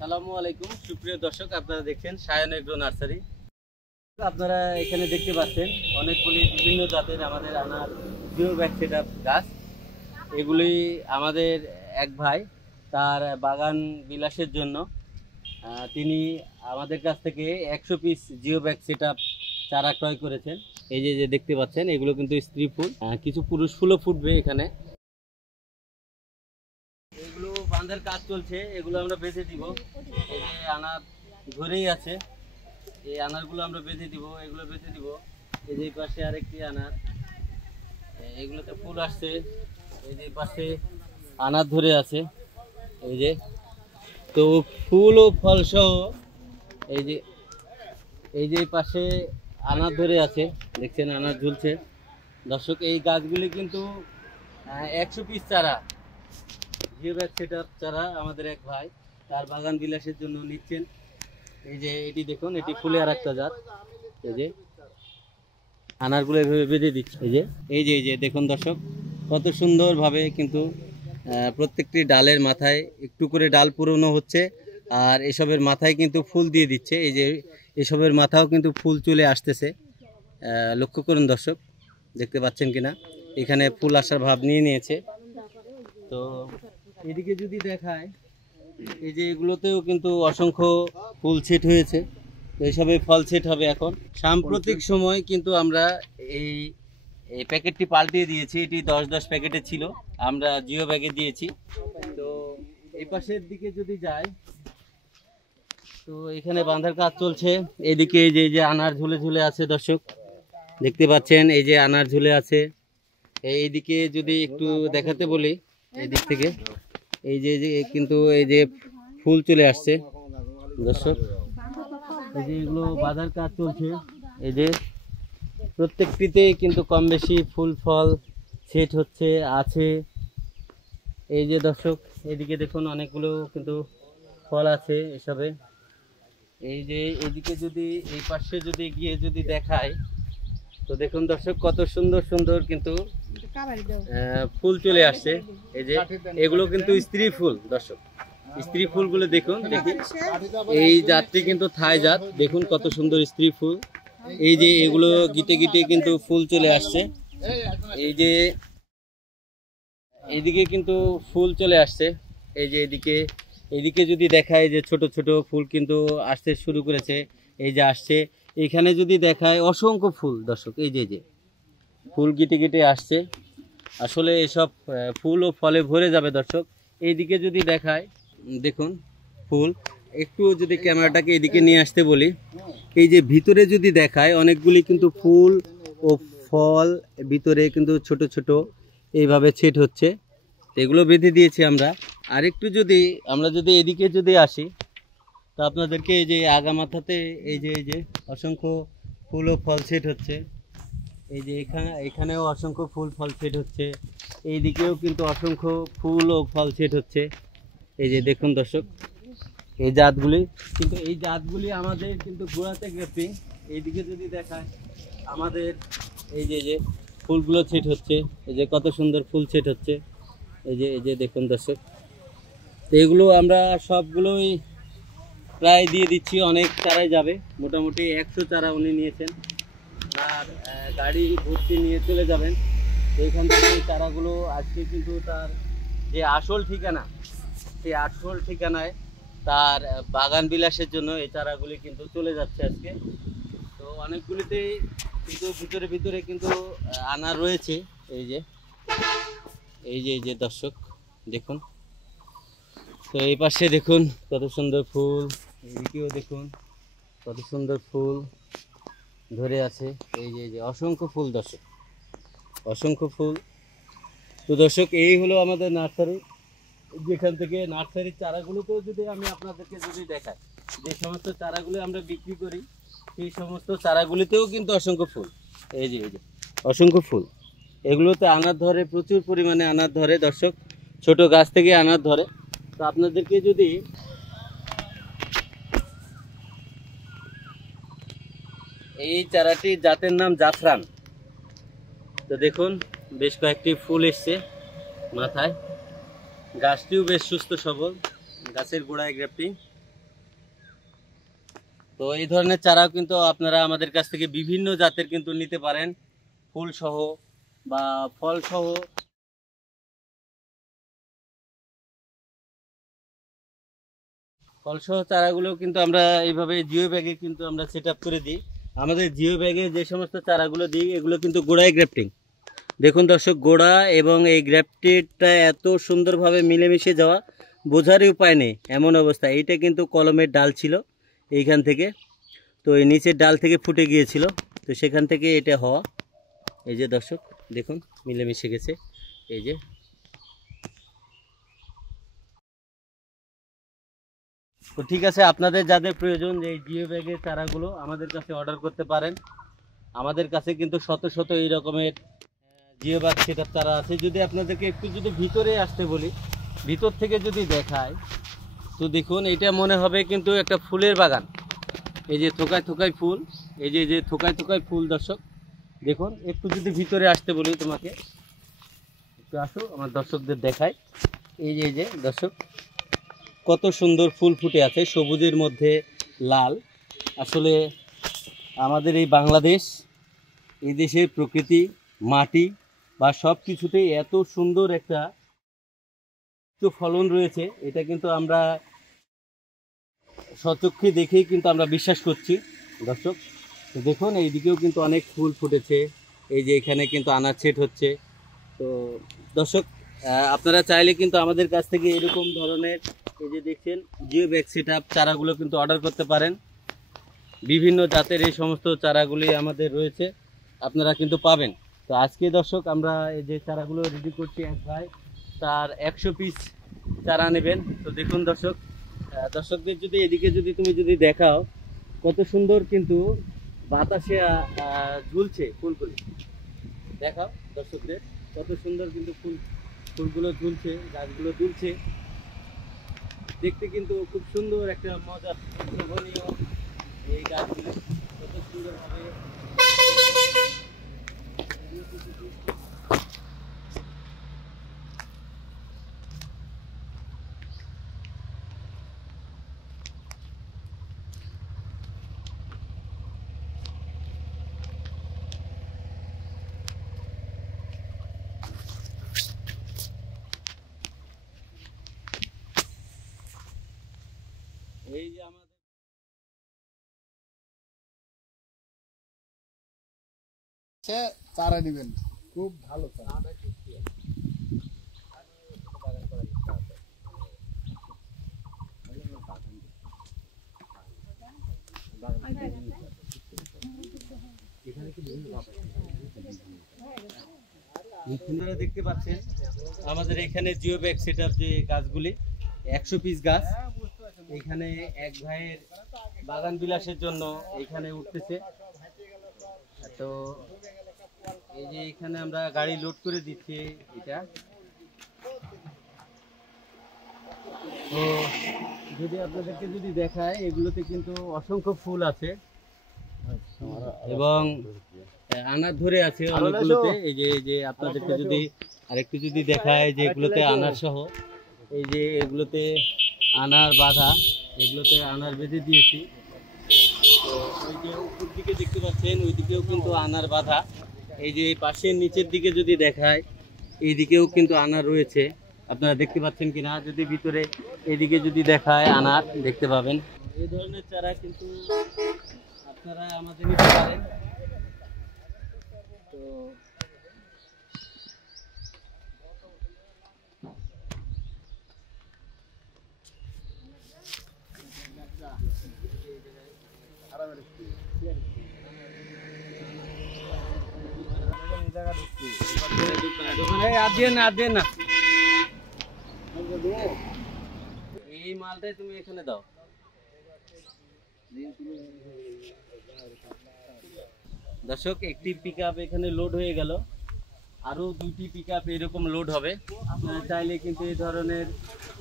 আসসালামু আলাইকুম সুপ্রিয় দর্শক, আপনারা দেখছেন সায়ন এগ্রো নার্সারি। আপনারা এখানে দেখতে পাচ্ছেন অনেকগুলি বিভিন্ন জাতের আমাদের আনার জিও ব্যাগ সেটআপ গাছ। এগুলি আমাদের এক ভাই তার বাগান বিলাসের জন্য তিনি আমাদের কাছ থেকে 100 পিস জিও ব্যাগ সেটআপ চারা ক্রয় করেছেন। এই যে দেখতে পাচ্ছেন এগুলো কিন্তু স্ত্রী ফুল, কিছু পুরুষ ফুলও ফুটবে এখানে। এগুলো বাঁধার কাজ চলছে, এগুলো আমরা বেঁধে দিব। এই যে আনার ধরেই আছে, এই আনারগুলো আমরা বেঁধে দিব, এগুলো বেঁধে দিব। এই যে পাশে আরেকটি আনার, এগুলোতে ফুল আসছে। এই যে পাশে আনার ধরে আছে, এই যে তো ফুল ও ফল সহ এই যে পাশে আনার ধরে আছে, দেখছেন আনার ঝুলছে। দর্শক, এই গাছগুলি কিন্তু 100 পিস চারা জিও ব্যাগ সেটআপ চারা আমাদের এক ভাই তার বাগান বিলাসের জন্য নিচ্ছেন। এই যে এটি দেখুন, এটি ফুলের আরেকটা জাত। এই যে আনারগুলো এভাবে বেঁধে দিচ্ছে। এই যে দেখুন দর্শক, কত সুন্দরভাবে কিন্তু প্রত্যেকটি ডালের মাথায় একটু করে ডাল পুরনো হচ্ছে, আর এসবের মাথায় কিন্তু ফুল দিয়ে দিচ্ছে। এই যে এসবের মাথাও কিন্তু ফুল চলে আসতেছে। লক্ষ্য করুন দর্শক, দেখতে পাচ্ছেন কিনা, এখানে ফুল আসার ভাব নিয়ে নিয়েছে। তো এদিকে যদি দেখায়, এই যে এগুলোতেও কিন্তু অসংখ্য ফুল সেট হয়েছে। তো এইসবে ফল সেট হবে এখন। সাম্প্রতিক সময় কিন্তু আমরা এই প্যাকেটটি পাল্টিয়ে দিয়েছি। এটি 10 প্যাকেটে ছিল, আমরা জিও ব্যাগে দিয়েছি। তো এই পাশের দিকে যদি যাই, তো এখানে বাঁধার কাজ চলছে। এদিকে এই যে আনার ঝুলে ঝুলে আছে দর্শক, দেখতে পাচ্ছেন এই যে আনার ঝুলে আছে। এইদিকে যদি একটু দেখাতে বলি, এই দিক থেকে এই যে কিন্তু এই যে ফুল চলে আসছে দর্শক। এই যে এগুলো বাঁধার কাজ চলছে। এই যে প্রত্যেকটিতে কিন্তু কম বেশি ফুল ফল সেট হচ্ছে আছে। এই যে দর্শক, এদিকে দেখুন অনেকগুলো কিন্তু ফল আছে এসবে। এই যে এদিকে যদি এই পাশে যদি গিয়ে যদি দেখায়, তো দেখুন দর্শক, কত সুন্দর সুন্দর কিন্তু ফুল চলে আসছে। এই যে এগুলো কিন্তু স্ত্রী ফুল দর্শক, স্ত্রী ফুলগুলো দেখুন। এই জাতটি কিন্তু থাই জাত, দেখুন কত সুন্দর স্ত্রী ফুল। এই যে এগুলো গিটে গিটে কিন্তু ফুল চলে আসছে। এই যে এদিকে কিন্তু ফুল চলে আসছে। এই যে এদিকে যদি দেখায়, যে ছোট ছোট ফুল কিন্তু আসতে শুরু করেছে। এই যে আসছে, এখানে যদি দেখায় অসংখ্য ফুল দর্শক। এই যে ফুল গিটে গিটে আসছে। আসলে এসব ফুল ও ফলে ভরে যাবে দর্শক। এইদিকে যদি দেখায়, দেখুন ফুল, একটু যদি ক্যামেরাটাকে এদিকে নিয়ে আসতে বলি, এই যে ভিতরে যদি দেখায় অনেকগুলি কিন্তু ফুল ও ফল ভিতরে কিন্তু ছোট ছোট এইভাবে সেট হচ্ছে। এগুলো বেঁধে দিয়েছি আমরা। আর একটু যদি আমরা এদিকে যদি আসি, তো আপনাদেরকে এই যে আগা মাথাতে এই যে অসংখ্য ফুল ও ফল সেট হচ্ছে। এই যে এখানেও অসংখ্য ফুল ফল সেট হচ্ছে। এই দিকেও কিন্তু অসংখ্য ফুল ও ফল সেট হচ্ছে। এই যে দেখুন দর্শক, এই জাতগুলি কিন্তু আমাদের কিন্তু গোড়াতে গ্রেফটিং। এইদিকে যদি দেখায় আমাদের এই যে ফুলগুলো সেট হচ্ছে। এই যে কত সুন্দর ফুল সেট হচ্ছে। এই যে দেখুন দর্শক, তো এগুলো আমরা সবগুলোই প্রায় দিয়ে দিচ্ছি। অনেক চারাই যাবে, মোটামুটি 100 চারা উনি নিয়েছেন, আর গাড়ি ভর্তি নিয়ে চলে যাবেন। এইখান থেকে এই চারাগুলো আজকে কিন্তু তার যে আসল ঠিকানা, সেই আসল ঠিকানায় তার বাগান বিলাসের জন্য এই চারাগুলি কিন্তু চলে যাচ্ছে আজকে। তো অনেকগুলিতেই কিন্তু ভিতরে কিন্তু আনার রয়েছে। এই যে দর্শক দেখুন, তো এই পাশে দেখুন কত সুন্দর ফুল, এদিকেও দেখুন কত সুন্দর ফুল ধরে আছে। এই যে অসংখ্য ফুল দর্শক, অসংখ্য ফুল। তো দর্শক, এই হলো আমাদের নার্সারি। যেখান থেকে নার্সারির চারাগুলোতেও যদি আমি আপনাদেরকে যদি দেখাই, যে সমস্ত চারাগুলো আমরা বিক্রি করি, সেই সমস্ত চারাগুলিতেও কিন্তু অসংখ্য ফুল। এই যে অসংখ্য ফুল, এগুলোতে আনার ধরে, প্রচুর পরিমাণে আনার ধরে দর্শক, ছোট গাছ থেকে আনার ধরে। তো আপনাদেরকে যদি এই চারাটির জাতের নাম জাফরান। তো দেখুন বেশ কয়েকটি ফুল এসছে মাথায়, গাছটিও বেশ সুস্থ সবল, গাছের গোড়ায় গ্রাফটিং। তো এই ধরনের চারাও কিন্তু আপনারা আমাদের কাছ থেকে বিভিন্ন জাতের কিন্তু নিতে পারেন, ফুল সহ বা ফল সহ। ফলসহ চারাগুলো কিন্তু আমরা এইভাবে জিও ব্যাগে কিন্তু আমরা সেট আপ করে দিই। আমাদের জিও ব্যাগে যে সমস্ত চারাগুলো দিই এগুলো কিন্তু গোড়ায় গ্রাফটিং। দেখুন দর্শক, গোড়া এবং এই গ্রাফটেডটা এত সুন্দরভাবে মিলেমিশে যাওয়া, বোঝারই উপায় নেই এমন অবস্থা। এইটা কিন্তু কলমের ডাল ছিল এইখান থেকে, তো এই নিচের ডাল থেকে ফুটে গিয়েছিল, তো সেখান থেকে এটা হওয়া। এই যে দর্শক দেখুন মিলেমিশে গেছে। এই যে তো ঠিক আছে, আপনাদের যাদের প্রয়োজন যে এই জিও ব্যাগের চারাগুলো আমাদের কাছে অর্ডার করতে পারেন। আমাদের কাছে কিন্তু শত শত এই রকমের জিও ব্যাগ সেটআপ চারা আছে। যদি আপনাদেরকে একটু যদি ভিতরে আসতে বলি, ভিতর থেকে যদি দেখায়, তো দেখুন এটা মনে হবে কিন্তু একটা ফুলের বাগান। এই যে থোকায় থোকায় ফুল, এই যে থোকায় থোকায় ফুল। দর্শক দেখুন, একটু যদি ভিতরে আসতে বলি তোমাকে, একটু আসো আমার দর্শকদের দেখায়। এই যে দর্শক, কত সুন্দর ফুল ফুটে আছে, সবুজের মধ্যে লাল। আসলে আমাদের এই বাংলাদেশ, এই দেশের প্রকৃতি, মাটি বা সব কিছুতেই এত সুন্দর একটা ফলন রয়েছে, এটা কিন্তু আমরা স্বচক্ষে দেখেই কিন্তু আমরা বিশ্বাস করছি। দর্শক তো দেখুন, এইদিকেও কিন্তু অনেক ফুল ফুটেছে। এই যে এখানে কিন্তু আনার সেট হচ্ছে। তো দর্শক আপনারা চাইলে কিন্তু আমাদের কাছ থেকে এরকম ধরনের এই যে দেখছেন জিও ব্যাগ সেটআপ চারাগুলো কিন্তু অর্ডার করতে পারেন। বিভিন্ন জাতের এই সমস্ত চারাগুলি আমাদের রয়েছে, আপনারা কিন্তু পাবেন। তো আজকে দর্শক আমরা এই যে চারাগুলো রেডি করছি, এক ভাই তার 100 পিস চারা নেবেন। তো দেখুন দর্শক, দর্শকদের যদি এদিকে যদি তুমি যদি দেখাও, কত সুন্দর কিন্তু বাতাসে ঝুলছে ফুলগুলি। দেখাও দর্শকদের কত সুন্দর কিন্তু ফুলগুলো ঝুলছে, গাছগুলো দুলছে, দেখতে কিন্তু খুব সুন্দর একটা মজা লোভনীয়। এই গাছগুলো কত সুন্দরভাবে এই যে আমাদের চারা নেবেন, খুব ভালো চারা। আপনারা দেখতে পাচ্ছেন আমাদের এখানে জিও ব্যাগ সেটআপ যে গাছগুলি 100 পিস গাছ এখানে এক ভাইয়ের বাগান বিলাসের জন্য এখানে উঠতেছে। তো এই যে এখানে আমরা গাড়ি লোড করে দিচ্ছি এটা। তো যদি আপনাদেরকে যদি দেখায়, এগুলোতে কিন্তু অসংখ্য ফুল আছে এবং আনার ধরে আছে অনেকগুলোতে। এই যে আপনাদেরকে যদি আরেকটু যদি দেখায়, যে এগুলোতে আনার সহ, এই যে এগুলোতে আনার বাঁধা, এগুলোতে আনার বেঁধে দিয়েছি। তো ওই যে উপর দিকে দেখতে পাচ্ছেন, ওই দিকেও কিন্তু আনার বাঁধা। এই যে পাশের নিচের দিকে যদি দেখায়, এই দিকেও কিন্তু আনার রয়েছে, আপনারা দেখতে পাচ্ছেন কিনা। যদি ভিতরে এদিকে যদি দেখায়, আনার দেখতে পাবেন। এই ধরনের চারা কিন্তু আপনারা আমাদের নিতে পারেন। তো এই মালটাই তুমি এখানে দাও। দর্শক, একটি পিকআপ এখানে লোড হয়ে গেল, আরো দুটি পিকআপ এরকম লোড হবে। আপনারা চাইলে কিন্তু এই ধরনের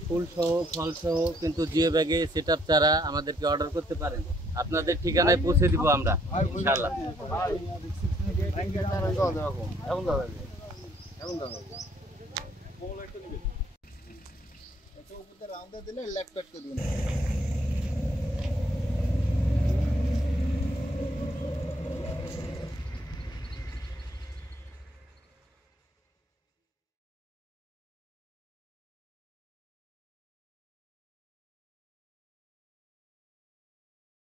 ফুল সহ ফল সহ কিন্তু জিও ব্যাগে সেটআপ চারা আমাদেরকে অর্ডার করতে পারেন। আপনাদের ঠিকানায় পৌঁছে দিব আমরা ইনশাআল্লাহ। দিলে লেট পেট করে দিবেন।